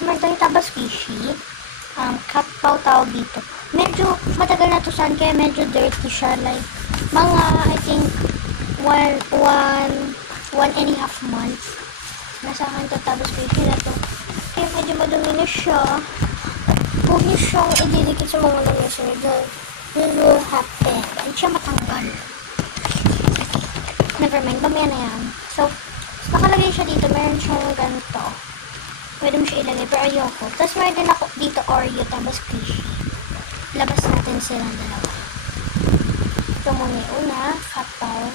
Tapos meron tayong Taba Squishy. Cat paw tawag dito. Medyo matagal na to saan, kaya medyo dirty siya. Like, mga, I think, one and a half months. Nasa akin to Taba Squishy na to. Kaya medyo madumi na siya. Huwag niyo siyang ididikit sa mga lamesa. This will happen. Hindi siya matanggal. Nevermind, mamaya na yan. So, nakalagay siya dito. Meron siyang ganito. Pwede mo siya ilagay, pero ayoko. Tapos meron din ako dito Oreo, Taba Squishy. Labas natin silang dalawa. Ito muna yung una, kapaw.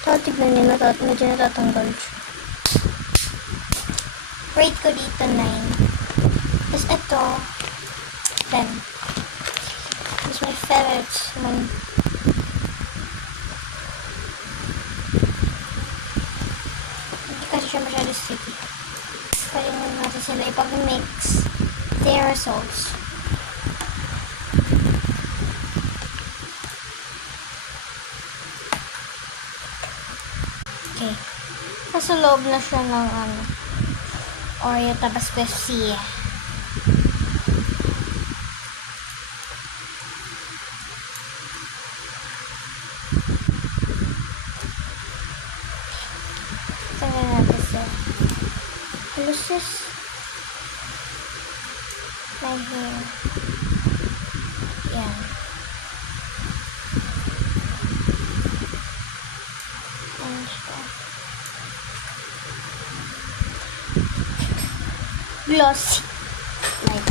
Ito, tignan nyo, medyo natatanggal siya. Rate ko dito 9. Tapos ito, 10. Tapos my favorites, hindi kasi siya masyado sticky. Pwede mo natin sila ipag-mix the aerosols. Okay. Nasa loob na siya ng Oreo Taba Squishy. Tingnan natin siya. Lucis my hair. Yan. Ayan siya. Glossy. Like,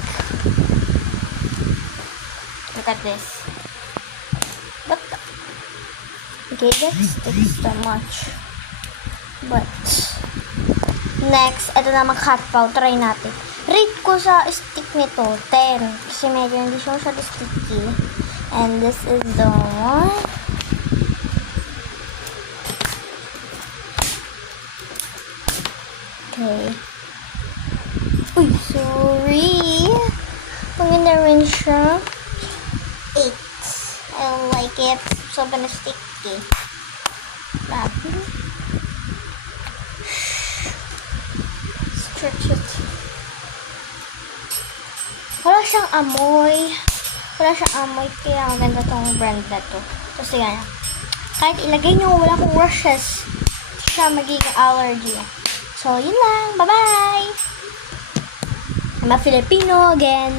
look at this. But, okay, that sticks so much. But, next, ito naman cat paw. Try natin. Rate ko sa stick nito, 10. Kasi medyo hindi siya masyado sticky. And this is the one. Okay. Uy, sorry. Maganda rin siya. 8. I don't like it. Sobrang sticky. Grabe. Stretch it. Wala siyang amoy. Kaya ang ganda tong brand na to. Tapos yan. Kahit ilagay nyo, wala akong rushes. Siya magiging allergy. So, yun lang. Bye-bye! I'm a Filipino again.